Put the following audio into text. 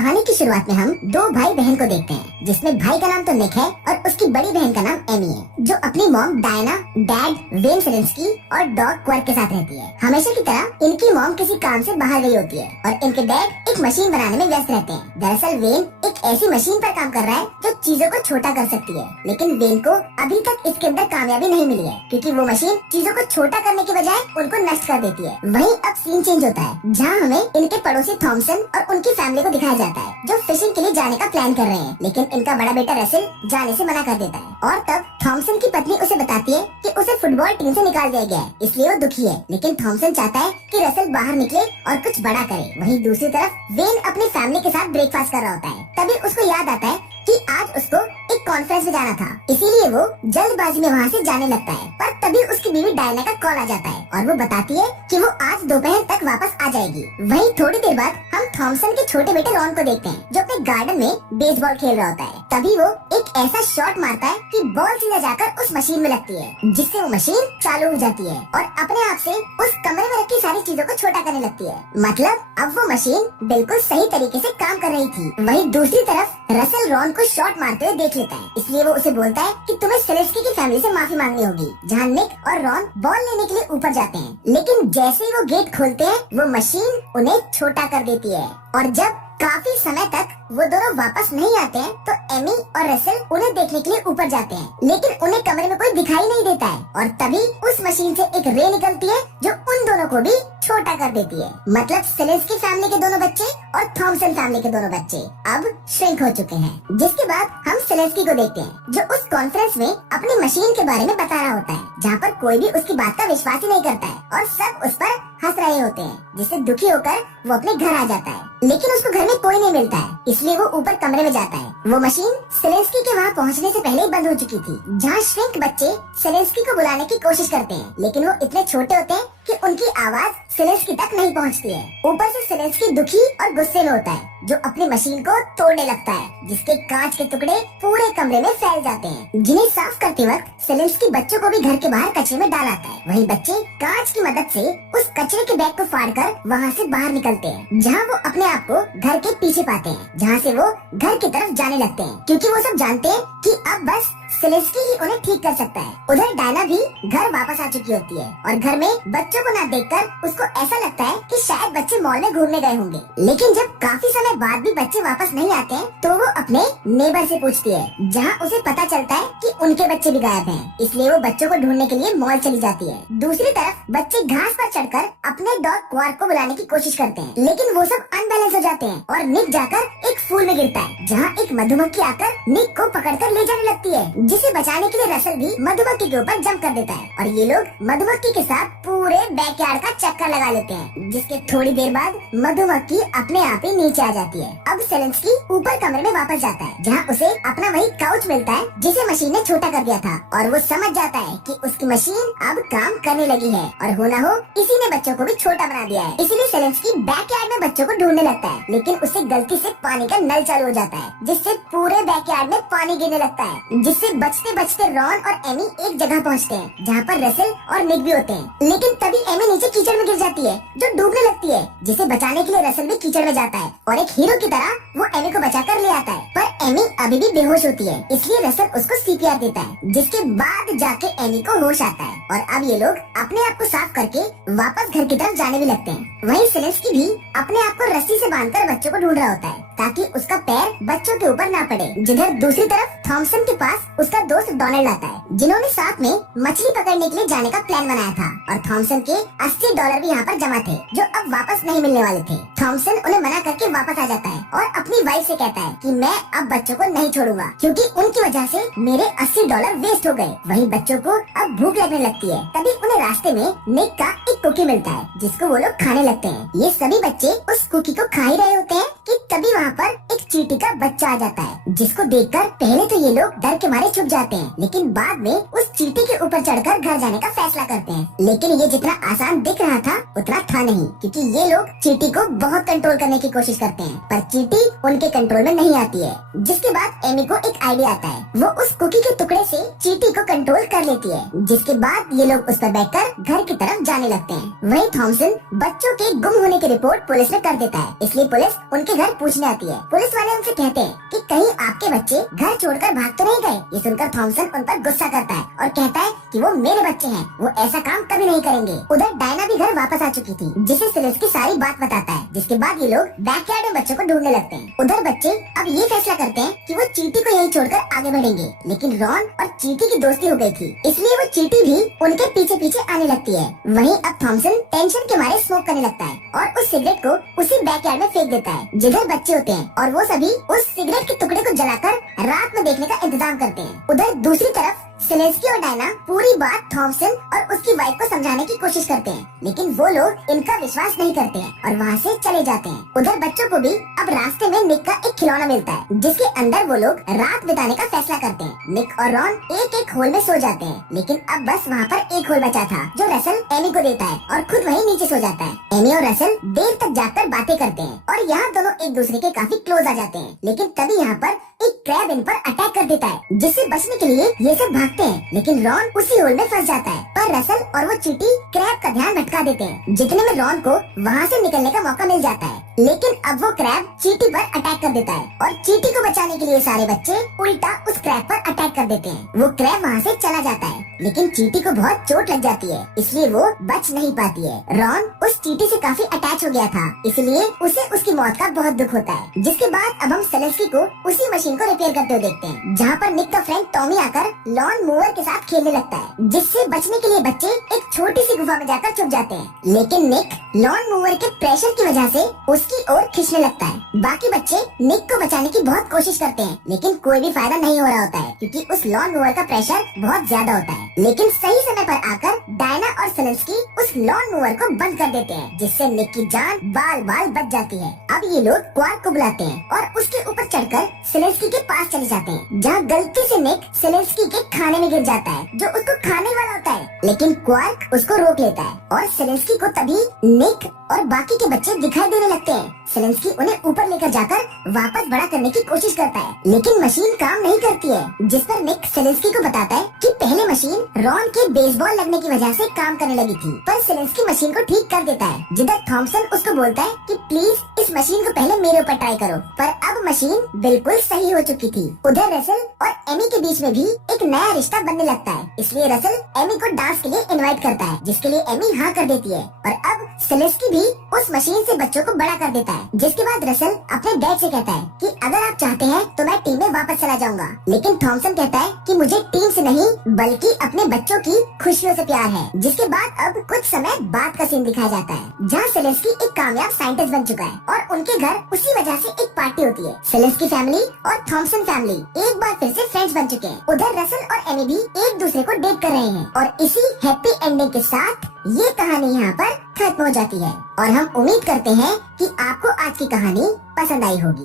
कहानी की शुरुआत में हम दो भाई बहन को देखते हैं, जिसमें भाई का नाम तो निक है और उसकी बड़ी बहन का नाम एमी है, जो अपनी मॉम डायना, डैड वेन सेलेंस्की और डॉग क्वर्क के साथ रहती है। हमेशा की तरह इनकी मॉम किसी काम से बाहर गई होती है और इनके डैड एक मशीन बनाने में व्यस्त रहते हैं। दरअसल वेन एक ऐसी मशीन पर काम कर रहा है जो चीजों को छोटा कर सकती है, लेकिन वेन को अभी तक इसके अंदर कामयाबी नहीं मिली है, क्योंकि वो मशीन चीजों को छोटा करने के बजाय उनको नष्ट कर देती है। वहीं अब सीन चेंज होता है, जहाँ हमें इनके पड़ोसी थॉमसन और उनकी फैमिली को दिखाया जाता है, जो फिशिंग के लिए जाने का प्लान कर रहे हैं, लेकिन इनका बड़ा बेटा रसेल जाने से मना कर देता है। और तब थॉमसन की पत्नी उसे बताती है कि उसे फुटबॉल टीम से निकाल दिया गया है, इसलिए वो दुखी है, लेकिन थॉमसन चाहता है कि रसेल बाहर निकले और कुछ बड़ा करे। वहीं दूसरी तरफ वेन अपनी फैमिली के साथ ब्रेकफास्ट कर रहा होता है। तभी उसको याद आता है कि आज उसको एक कॉन्फ्रेंस में जाना था, इसीलिए वो जल्दबाजी में वहाँ से जाने लगता है। पर तभी उसकी बीवी डायना का कॉल आ जाता है और वो बताती है कि वो आज दोपहर तक वापस आ जाएगी। वहीं थोड़ी देर बाद हम थॉमसन के छोटे बेटे रॉन को देखते हैं, जो अपने गार्डन में बेसबॉल खेल रहा होता है। तभी वो एक ऐसा शॉट मारता है कि बॉल सीधा जाकर उस मशीन में लगती है, जिससे वो मशीन चालू हो जाती है और अपने आप से उस कमरे में रखी सारी चीजों को छोटा करने लगती है। मतलब अब वो मशीन बिल्कुल सही तरीके से काम कर रही थी। वहीं दूसरी तरफ रसेल रॉन को शॉट मारते हुए देख लेता है, इसलिए वो उसे बोलता है कि तुम्हें सेलेस्की की फैमिली से माफी मांगनी होगी। जहाँ निक और रॉन बॉल लेने के लिए ऊपर जाते हैं, लेकिन जैसे ही वो गेट खोलते हैं वो मशीन उन्हें छोटा कर देती है। और जब काफी समय तक वो दोनों वापस नहीं आते हैं, तो एमी और रसेल उन्हें देखने के लिए ऊपर जाते हैं, लेकिन उन्हें कमरे में कोई दिखाई नहीं देता है। और तभी उस मशीन से एक रे निकलती है जो उन दोनों को भी छोटा कर देती है। मतलब सेलेस्की फैमिली के दोनों बच्चे और थॉमसन फैमिली के दोनों बच्चे अब श्रिंक हो चुके हैं। जिसके बाद हम सेलेस्की को देखते हैं, जो उस कॉन्फ्रेंस में अपनी मशीन के बारे में बता रहा होता है, जहाँ पर कोई भी उसकी बात का विश्वास ही नहीं करता है और सब उस पर हंस रहे होते हैं, जिससे दुखी होकर वो अपने घर आ जाता है। लेकिन उसको घर में कोई नहीं मिलता है, इसलिए वो ऊपर कमरे में जाता है। वो मशीन सेलेंस्की के वहाँ पहुँचने से पहले ही बंद हो चुकी थी, जहाँ श्रिंक बच्चे सेलेंस्की को बुलाने की कोशिश करते हैं, लेकिन वो इतने छोटे होते हैं कि उनकी आवाज सेलेंस्की तक नहीं पहुँचती है। ऊपर से सेलेंस्की दुखी और गुस्से में होता है, जो अपनी मशीन को तोड़ने लगता है, जिसके कांच के टुकड़े पूरे कमरे में फैल जाते हैं। जिन्हें साफ करते वक्त सेलेंस्की बच्चों को भी घर के बाहर कचरे में डाल आता है। वहीं बच्चे कांच की मदद से उस कचरे के बैग को फाड़कर वहाँ से बाहर निकलते हैं, जहाँ वो अपने आप को घर के पीछे पाते हैं, जहाँ से वो घर की तरफ जाने लगते हैं, क्योंकि वो सब जानते हैं कि अब बस सेलेस्की ही उन्हें ठीक कर सकता है। उधर डायना भी घर वापस आ चुकी होती है और घर में बच्चों को न देखकर उसको ऐसा लगता है कि शायद बच्चे मॉल में घूमने गए होंगे। लेकिन जब काफी समय बाद भी बच्चे वापस नहीं आते हैं, तो वो अपने नेबर से पूछती है, जहाँ उसे पता चलता है कि उनके बच्चे भी गायब हैं। इसलिए वो बच्चों को ढूंढने के लिए मॉल चली जाती है। दूसरी तरफ बच्चे घास पर चढ़कर अपने डॉग क्वार्क को बुलाने की कोशिश करते हैं, लेकिन वो सब अनबैलेंस हो जाते हैं और निक जाकर एक फूल में गिरता है, जहाँ एक मधुमक्खी आकर निक को पकड़कर ले जाने लगती है, जिसे बचाने के लिए रसेल भी मधुमक्खी के ऊपर जंप कर देता है और ये लोग मधुमक्खी के साथ पूरे बैकयार्ड का चक्कर लगा लेते हैं, जिसके थोड़ी देर बाद मधुमक्खी अपने आप ही नीचे आ जाती है। अब सेलेंस्की ऊपर कमरे में वापस जाता है, जहाँ उसे अपना वही काउच मिलता है जिसे मशीन ने छोटा कर दिया था, और वो समझ जाता है कि उसकी मशीन अब काम करने लगी है और हो न हो इसी ने बच्चों को भी छोटा बना दिया है। इसीलिए सेलेंस्की बैकयार्ड में बच्चों को ढूंढने लगता है, लेकिन उससे गलती से पानी का नल चालू हो जाता है, जिससे पूरे बैकयार्ड में पानी गिरने लगता है, जिससे बचते बचते रॉन और एमी एक जगह पहुंचते हैं, जहां पर रसेल और निक भी होते हैं। लेकिन तभी एमी नीचे कीचड़ में गिर जाती है, जो डूबने लगती है, जिसे बचाने के लिए रसेल भी कीचड़ में जाता है और एक हीरो की तरह वो एमी को बचाकर ले आता है। पर एमी अभी भी बेहोश होती है, इसलिए रसेल उसको सीपीआर देता है, जिसके बाद जाके एमी को होश आता है और अब ये लोग अपने आप को साफ करके वापस घर की तरफ जाने भी लगते हैं। वहीं सेलेंस्की भी अपने आप को रस्सी से बांधकर बच्चों को ढूंढ रहा होता है, ताकि उसका पैर बच्चों के ऊपर ना पड़े। जिधर दूसरी तरफ थॉमसन के पास उसका दोस्त डोनाल्ड आता है, जिन्होंने साथ में मछली पकड़ने के लिए जाने का प्लान बनाया था, और थॉमसन के $80 भी यहाँ पर जमा थे, जो अब वापस नहीं मिलने वाले थे। थॉमसन उन्हें मना करके वापस आ जाता है और अपनी वाइफ से कहता है कि मैं अब बच्चों को नहीं छोड़ूंगा, क्योंकि उनकी वजह से मेरे $80 वेस्ट हो गए। वहीं बच्चों को अब भूख लगने लगती है। तभी उन्हें रास्ते में निक का एक कुकी मिलता है, जिसको वो लोग खाने लगते हैं। ये सभी बच्चे उस कुकी को खा ही रहे होते हैं कि तभी वहाँ पर एक चींटी का बच्चा आ जाता है, जिसको देखकर पहले तो ये लोग डर के मारे छुप जाते हैं, लेकिन बाद में उस चींटी के ऊपर चढ़कर घर जाने का फैसला करते हैं। लेकिन ये जितना आसान दिख रहा था उतना था नहीं, क्योंकि ये लोग चींटी को बहुत कंट्रोल करने की कोशिश करते हैं, पर चींटी उनके कंट्रोल में नहीं आती है। जिसके बाद एमी को एक आइडिया आता है, वो उस कुकी के टुकड़े से चींटी को कंट्रोल कर लेती है। जिसके बाद ये लोग उस पर बैठकर घर की तरफ जाने लगते हैं। वहीं थॉमसन बच्चों के गुम होने की रिपोर्ट पुलिस में कर देता है, इसलिए पुलिस उनके घर पूछने आती है। पुलिस वाले उनसे कहते हैं कि कहीं आपके बच्चे घर छोड़कर भाग तो नहीं गए। ये सुनकर थॉमसन उन पर गुस्सा करता है और कहता है कि वो मेरे बच्चे हैं, वो ऐसा काम कभी नहीं करेंगे। उधर डायना भी घर वापस आ चुकी थी, जिसे सेलेस्की सारी बात बताता है। जिसके बाद ये लोग बैकयार्ड में बच्चों को ढूंढने लगते हैं। उधर बच्चे अब ये फैसला करते हैं कि वो चींटी को यहीं छोड़कर आगे बढ़ेंगे, लेकिन रॉन और चींटी की दोस्ती हो गई थी, इसलिए वो चींटी भी उनके पीछे पीछे आने लगती है। वहीं अब थॉमसन टेंशन के मारे स्मोक करने लगता है और उस सिगरेट को उसी बैकयार्ड में फेंक देता है जिधर बच्चे होते हैं, और वो सभी उस सिगरेट के टुकड़े को जलाकर रात में देखने का इंतजाम करते हैं। उधर दूसरी तरफ सेलेस्की और डायना पूरी बात थॉमसन और उसकी वाइफ को समझाने की कोशिश करते हैं, लेकिन वो लोग इनका विश्वास नहीं करते हैं और वहाँ से चले जाते हैं। उधर बच्चों को भी अब रास्ते में निक का एक खिलौना मिलता है, जिसके अंदर वो लोग रात बिताने का फैसला करते हैं। निक और रॉन एक एक होल में सो जाते हैं, लेकिन अब बस वहाँ पर एक होल बचा था, जो रसल एमी को देता है और खुद वहीं नीचे सो जाता है। एमी और रसल देर तक जाकर बातें करते हैं और यहाँ दोनों एक दूसरे के काफी क्लोज आ जाते हैं, लेकिन तभी यहाँ पर एक क्रैब इन पर अटैक कर देता है, जिससे बचने के लिए ये सब भागते हैं, लेकिन रॉन उसी होल में फंस जाता है। पर रसल और वो चींटी क्रैब का ध्यान भटका देते हैं, जितने में रॉन को वहाँ से निकलने का मौका मिल जाता है। लेकिन अब वो क्रैब चींटी पर अटैक कर देता है और चींटी को बचाने के लिए सारे बच्चे उल्टा उस क्रैब पर अटैक कर देते हैं। वो क्रैब वहाँ से चला जाता है, लेकिन चींटी को बहुत चोट लग जाती है, इसलिए वो बच नहीं पाती है। रॉन उस चींटी से काफी अटैच हो गया था, इसलिए उसे उसकी मौत का बहुत दुख होता है। जिसके बाद अब हम सेलेस्की को उसी मशीन को रिपेयर करते हुए देखते हैं, जहाँ पर निक का फ्रेंड टॉमी आकर लॉन मूवर के साथ खेलने लगता है, जिससे बचने के लिए बच्चे एक छोटी सी गुफा में जाकर छुप जाते हैं। लेकिन निक लॉन मूवर के प्रेशर की वजह से उसकी ओर खींचने लगता है। बाकी बच्चे निक को बचाने की बहुत कोशिश करते हैं, लेकिन कोई भी फायदा नहीं हो रहा होता है, क्योंकि उस लॉन मूवर का प्रेशर बहुत ज्यादा होता है। लेकिन सही समय पर आकर डायना और सेलेस्की उस लॉन मूवर को बंद कर देते हैं, जिससे निक की जान बाल बाल बच जाती है। अब ये लोग क्वार्क को बुलाते हैं और उसके ऊपर चढ़कर सेलेस्की के पास चले जाते हैं, जहाँ गलती से निक सेलेस्की के खाने में गिर जाता है, जो उसको खाने वाला होता है। लेकिन क्वार्क उसको रोक लेता है और सेलेस्की को तभी निक और बाकी के बच्चे दिखाई देने लगते हैं। सेलेस्की उन्हें ऊपर लेकर जाकर वापस बड़ा करने की कोशिश करता है, लेकिन मशीन काम नहीं करती है, जिस पर निक सेलेस्की को बताता है कि पहले मशीन रॉन के बेसबॉल लगने की वजह से काम करने लगी थी। पर सेलेस्की मशीन को ठीक कर देता है, जिधर थॉमसन उसको बोलता है कि प्लीज इस मशीन को पहले मेरे ऊपर ट्राई करो। पर अब मशीन बिल्कुल सही हो चुकी थी। उधर रसल और एमी के बीच में भी एक नया रिश्ता बनने लगता है, इसलिए रसल एमी को डांस के लिए इनवाइट करता है, जिसके लिए एमी हाँ कर देती है। और अब सेलेस्की भी उस मशीन से बच्चों को बड़ा कर देता है। जिसके बाद रसल अपने डैड से कहता है कि अगर आप चाहते हैं तो मैं टीम में वापस चला जाऊंगा, लेकिन थॉमसन कहता है कि मुझे टीम से नहीं बल्कि अपने बच्चों की खुशियों से प्यार है। जिसके बाद अब कुछ समय बाद का सीन दिखाया जाता है, जहाँ सेलेस्की एक कामयाब साइंटिस्ट बन चुका है और उनके घर उसी वजह से एक पार्टी होती है। सेलेस्की फैमिली और थॉमसन फैमिली एक बार फिर से फ्रेंड्स बन चुके हैं। उधर रसल और एमी भी एक दूसरे को डेट कर रहे हैं और इसी हैप्पी एंडिंग के साथ ये कहानी यहाँ पर खत्म हो जाती है। और हम उम्मीद करते हैं कि आपको आज की कहानी पसंद आई होगी।